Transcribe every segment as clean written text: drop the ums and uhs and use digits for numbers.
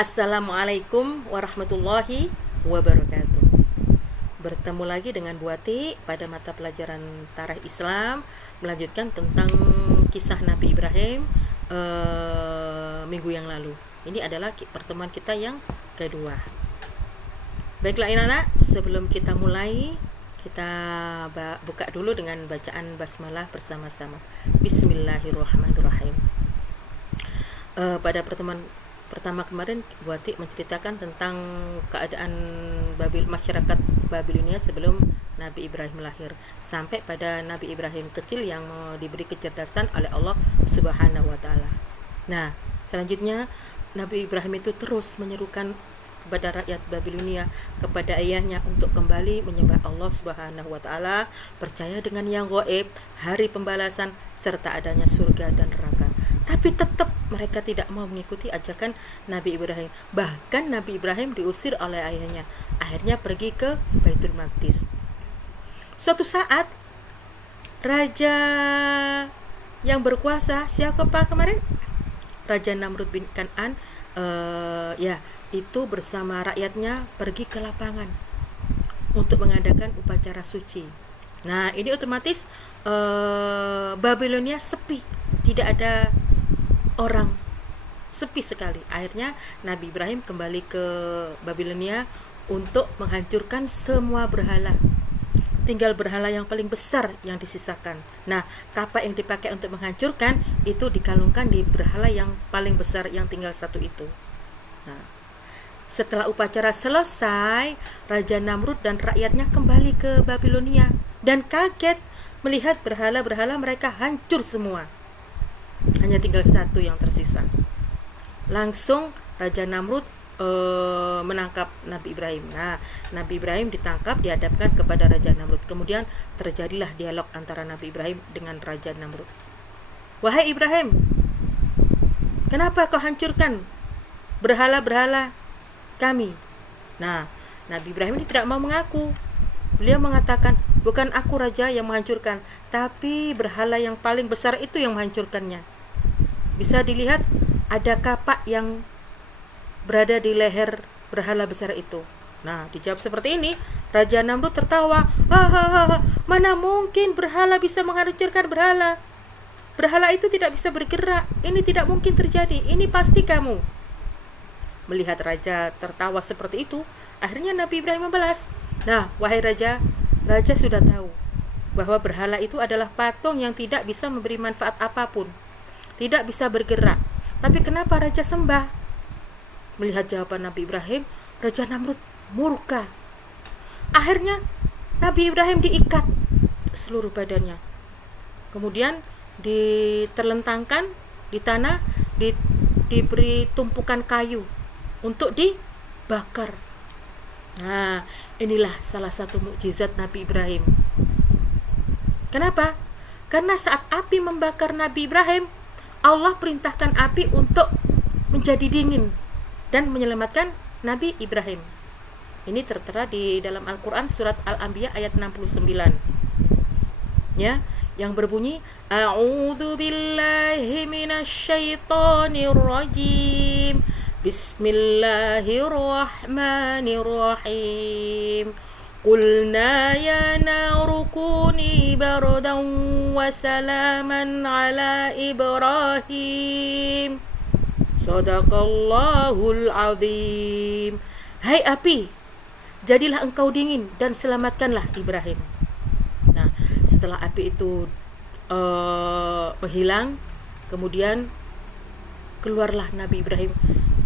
Assalamualaikum warahmatullahi wabarakatuh. Bertemu lagi dengan Bu Ati pada mata pelajaran Tarikh Islam, melanjutkan tentang kisah Nabi Ibrahim minggu yang lalu. Ini adalah pertemuan kita yang kedua. Baiklah anak-anak, sebelum kita mulai, kita buka dulu dengan bacaan basmalah bersama-sama. Bismillahirrahmanirrahim. Pada pertemuan pertama kemarin Bu Ati menceritakan tentang keadaan masyarakat Babilonia sebelum Nabi Ibrahim lahir, sampai pada Nabi Ibrahim kecil yang diberi kecerdasan oleh Allah Subhanahu wa taala. Nah, selanjutnya Nabi Ibrahim itu terus menyerukan kepada rakyat Babilonia, kepada ayahnya untuk kembali menyembah Allah Subhanahu wa taala, percaya dengan yang gaib, hari pembalasan serta adanya surga dan neraka. Tapi tetap mereka tidak mau mengikuti ajakan Nabi Ibrahim. Bahkan Nabi Ibrahim diusir oleh ayahnya. Akhirnya pergi ke Baitul Maqdis. Suatu saat raja yang berkuasa, siapa kemarin? Raja Namrud bin Kan'an, itu bersama rakyatnya pergi ke lapangan untuk mengadakan upacara suci. Nah, ini otomatis Babilonia sepi, tidak ada orang, sepi sekali. Akhirnya Nabi Ibrahim kembali ke Babilonia untuk menghancurkan semua berhala. Tinggal berhala yang paling besar yang disisakan. Nah, kapak yang dipakai untuk menghancurkan itu dikalungkan di berhala yang paling besar yang tinggal satu itu. Nah, setelah upacara selesai, Raja Namrud dan rakyatnya kembali ke Babilonia dan kaget melihat berhala-berhala mereka hancur semua. Hanya tinggal satu yang tersisa. Langsung Raja Namrud menangkap Nabi Ibrahim. Nah, Nabi Ibrahim ditangkap, dihadapkan kepada Raja Namrud. Kemudian terjadilah dialog antara Nabi Ibrahim dengan Raja Namrud. Wahai Ibrahim, kenapa kau hancurkan berhala-berhala kami? Nah, Nabi Ibrahim ini tidak mau mengaku. Beliau mengatakan, bukan aku raja yang menghancurkan, tapi berhala yang paling besar itu yang menghancurkannya. Bisa dilihat ada kapak yang berada di leher berhala besar itu. Nah, dijawab seperti ini, Raja Namrud tertawa. Mana mungkin berhala bisa menghancurkan berhala? Berhala itu tidak bisa bergerak. Ini tidak mungkin terjadi. Ini pasti kamu. Melihat raja tertawa seperti itu, akhirnya Nabi Ibrahim membalas. Nah, wahai raja, raja sudah tahu bahwa berhala itu adalah patung yang tidak bisa memberi manfaat apapun, tidak bisa bergerak. Tapi kenapa raja sembah? Melihat jawaban Nabi Ibrahim, Raja Namrud murka. Akhirnya Nabi Ibrahim diikat seluruh badannya, kemudian diterlentangkan di tanah, diberi tumpukan kayu untuk dibakar. Nah, inilah salah satu mukjizat Nabi Ibrahim. Kenapa? Karena saat api membakar Nabi Ibrahim, Allah perintahkan api untuk menjadi dingin dan menyelamatkan Nabi Ibrahim. Ini tertera di dalam Al-Quran surat Al-Anbiya ayat 69. Ya, yang berbunyi A'udzu billahi minasyaitonir rajim. Bismillahirrahmanirrahim. Qulna ya naru kuni bardan wa salaman ala Ibrahim. Shadaqallahul azim. Hai api, jadilah engkau dingin dan selamatkanlah Ibrahim. Nah, setelah api itu menghilang, kemudian keluarlah Nabi Ibrahim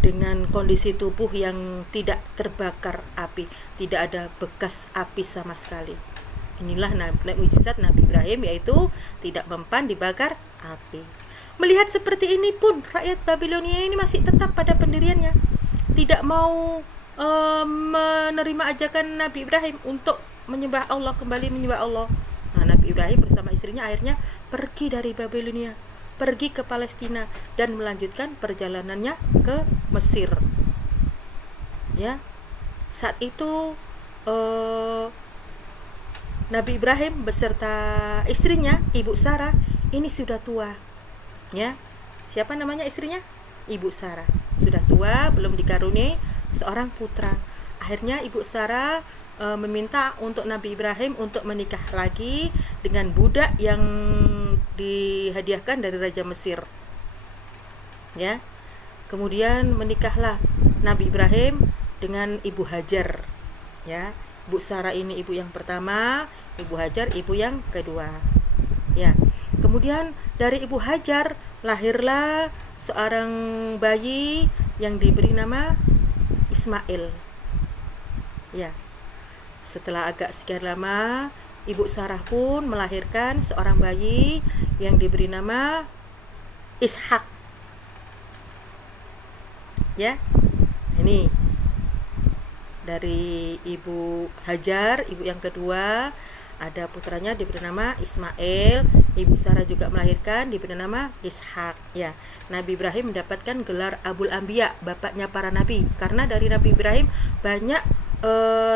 dengan kondisi tubuh yang tidak terbakar api, tidak ada bekas api sama sekali. Inilah mukjizat Nabi Ibrahim, yaitu tidak mempan dibakar api. Melihat seperti ini pun rakyat Babilonia ini masih tetap pada pendiriannya, tidak mau menerima ajakan Nabi Ibrahim untuk menyembah Allah, kembali menyembah Allah. Nah, Nabi Ibrahim bersama istrinya akhirnya pergi dari Babilonia, pergi ke Palestina dan melanjutkan perjalanannya ke Mesir. Ya, saat itu Nabi Ibrahim beserta istrinya, Ibu Sarah, ini sudah tua. Ya, siapa namanya istrinya? Ibu Sarah. sudah tua, belum dikaruniai seorang putra. Akhirnya ibu Sarah meminta untuk Nabi Ibrahim untuk menikah lagi dengan budak yang dihadiahkan dari Raja Mesir. Ya. Kemudian menikahlah Nabi Ibrahim dengan Ibu Hajar. Ya. Ibu Sarah ini ibu yang pertama, Ibu Hajar ibu yang kedua. Ya. Kemudian dari Ibu Hajar lahirlah seorang bayi yang diberi nama Ismail. Ya. Setelah agak sekian lama, Ibu Sarah pun melahirkan seorang bayi yang diberi nama Ishak. Ya. Ini dari Ibu Hajar, ibu yang kedua, ada putranya diberi nama Ismail. Ibu Sarah juga melahirkan, diberi nama Ishak. Ya, Nabi Ibrahim mendapatkan gelar Abul Anbiya, bapaknya para nabi, karena dari Nabi Ibrahim banyak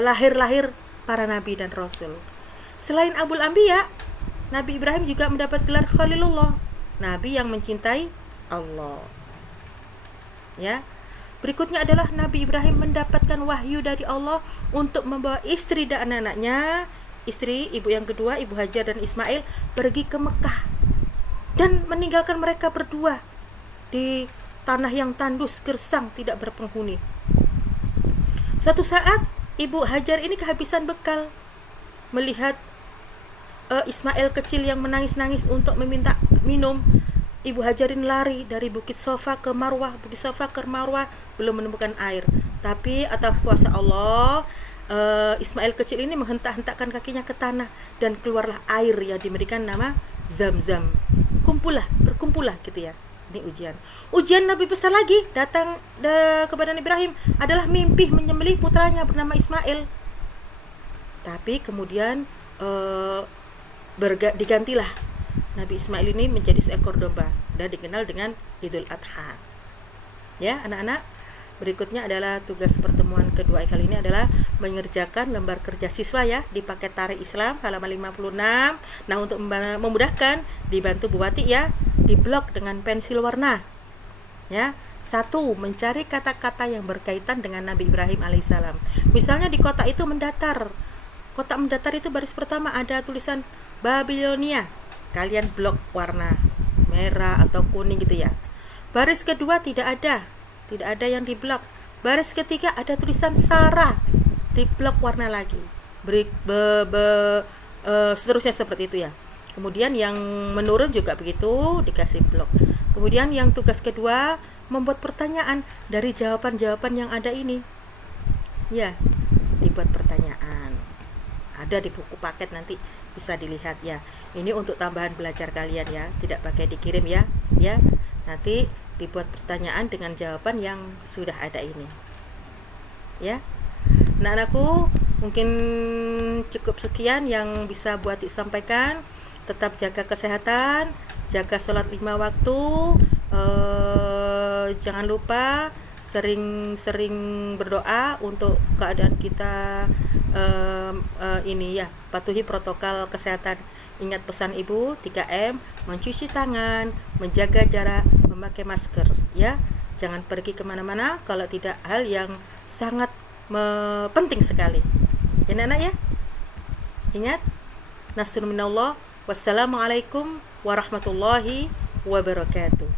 lahir-lahir para nabi dan rasul. Selain Abul Anbiya, Nabi Ibrahim juga mendapat gelar Khalilullah, nabi yang mencintai Allah. Ya. Berikutnya adalah Nabi Ibrahim mendapatkan wahyu dari Allah untuk membawa istri dan anak-anaknya, istri ibu yang kedua, Ibu Hajar dan Ismail, pergi ke Mekah dan meninggalkan mereka berdua di tanah yang tandus, gersang, tidak berpenghuni. Suatu saat Ibu Hajar ini kehabisan bekal, melihat Ismail kecil yang menangis-nangis untuk meminta minum. Ibu Hajarin lari dari Bukit Sofa ke Marwah, belum menemukan air. Tapi atas kuasa Allah, Ismail kecil ini menghentak-hentakkan kakinya ke tanah dan keluarlah air yang diberikan nama Zam-Zam. Berkumpullah gitu ya. Ini ujian Nabi besar lagi datang kepada Nabi Ibrahim adalah mimpi menyembelih putranya bernama Ismail. Tapi kemudian digantilah Nabi Ismail ini menjadi seekor domba dan dikenal dengan Idul Adha. Ya, anak-anak, berikutnya adalah tugas pertemuan kedua kali ini adalah mengerjakan lembar kerja siswa ya di paket Tarikh Islam halaman 56. Nah, untuk memudahkan dibantu Bu Wati ya, diblok dengan pensil warna. Ya. 1. Mencari kata-kata yang berkaitan dengan Nabi Ibrahim alaihissalam. Misalnya di kotak itu mendatar. Kotak mendatar itu baris pertama ada tulisan Babilonia. Kalian blok warna merah atau kuning gitu ya. Baris kedua tidak ada yang diblok. Baris ketiga ada tulisan Sarah, diblok warna lagi. Seterusnya seperti itu ya. Kemudian yang menurun juga begitu, dikasih blok. Kemudian yang tugas kedua membuat pertanyaan dari jawaban-jawaban yang ada ini. Ya, dibuat pertanyaan. Ada di buku paket, nanti bisa dilihat ya. Ini untuk tambahan belajar kalian ya, tidak pakai dikirim ya. Ya. Nanti dibuat pertanyaan dengan jawaban yang sudah ada ini. Ya. Anak-anakku, mungkin cukup sekian yang bisa Bu Ati sampaikan. Tetap jaga kesehatan, jaga sholat 5 waktu, jangan lupa sering-sering berdoa untuk keadaan kita ini ya, patuhi protokol kesehatan. Ingat pesan Ibu 3M, mencuci tangan, menjaga jarak, memakai masker ya. Jangan pergi kemana-mana kalau tidak hal yang sangat penting sekali. Ya anak-anak ya. Ingat, nasrun minallah. Wassalamualaikum warahmatullahi wabarakatuh.